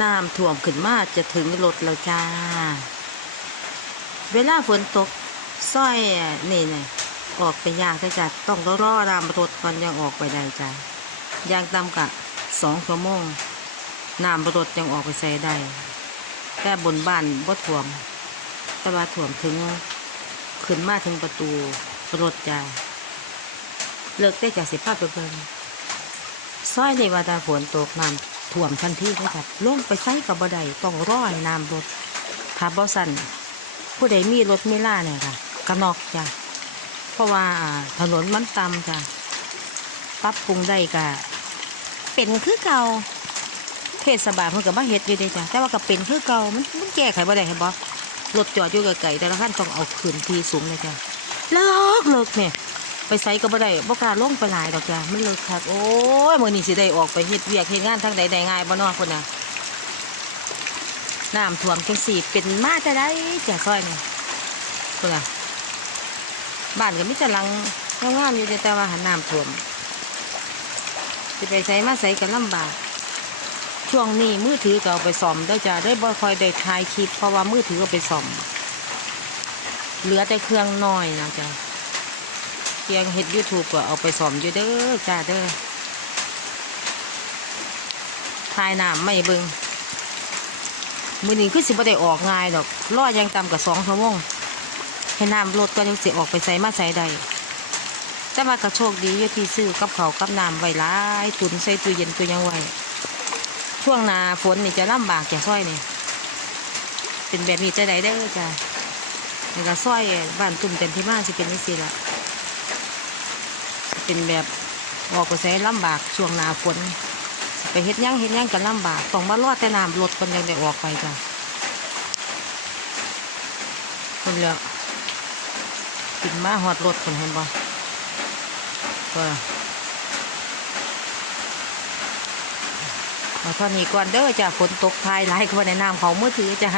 น้ำท่วมขึ้นมาจะถึงรถแล้วจ้า เวลาฝนตกสร้อยนี่เนี่ยออกไปยากจ้ะต้องรอรามรถก่อนยังออกไปได้จ้ะยางตำกะสองชั่วโมงน้ำรถยังออกไปใส่ได้แต่บนบ้านบ่ท่วมแต่ว่าท่วมถึงขึ้นมาถึงประตูรถจ้าเลิกได้จากสิภาพไปเบิ่งซอยในว่าตาฝนตกน้ำ ท่วมทันทีเลยจ้ะลงไปใส่กับบ่ได้ต้องรอให้น้ำรถถ้าบ่สั่นผู้ใดมีรถไมีล่าเนี่ยค่ะกระนอกจ้ะเพราะว่าถนนมันต่ำจ้ะปรับปรุงได้ก็เป็นคือเก่าเทศบาลเพิ่นก็มาเฮ็ดอยู่เด้จ้ะแต่ว่าก็เป็นคือเก่ามันมันแก้ไขบ่ได้เห็นบ่รถจอดอยู่ไกลๆแต่ละคันต้องเอาขึ้นที่สูงเลยจ้ะเลิกเลิกเนี่ย ไปไสก็บ่ได้บ่กล้าลงไปหลายดอกจ้ะมันเลิกคักโอ้ยมื้อนี้สิได้ออกไปเฮ็ดเวียกเฮ็ดงานทางใดได้ง่ายบ่นาะพุ่นน่ะน้ำท่วมจังสี่เป็นมาจะได้จ้ะซอยนี่พุ่นล่ะบ้านก็มิจะลังงามๆอยู่แต่ว่าหันน้ำท่วมจะไปใส่มาใส่กันลำบากช่วงนี้มือถือก็เอาไปซ่อมได้จ้ะได้บ่ค่อยได้ถ่ายคลิปเพราะว่ามือถือเอาไปซ่อมเหลือแต่เครื่องน้อยนะจ้ะ เครื่องเฮ็ดยูทูบก็เอาไปซ่อมอยู่เด้อจ้าเด้อถ่ายน้ำไม่เบิงมือนี้คือสิบ่ได้ออกง่ายดอกรอดยังต่ำกับสองชั่วโมงให้น้ำลดก็ยังสิออกไปใส่มาใส่ได้แต่ว่าก็โชคดีอยู่ที่ซื้อกับเขากับน้ำไว้หลายตุนใส่ตู้เย็นตัวยังไว้ช่วงนาฝนนี่จะลำบากแก่ซ้อยนี่เป็นแบบนี้จะได้เด้อจ้ะแล้วก็ซ้อยบ้านตุ่มเต็มที่มากสิเป็นนี่สิละ เป็นแบบออกไปใส่ลำบากช่วงหนาฝนไปเฮ็ดหยังเฮ็ดหยังกันลำบากต้องมารอดแต่น้ำรถกันยังได้ออกไปจ้ะคนแล้วกินมาหอดรถคนเห็นบ่ก็มาเท่านี้ก่อนเด้อจ้ะฝนตกทายหลายกว่าในน้ำเขามือถือจ้ะ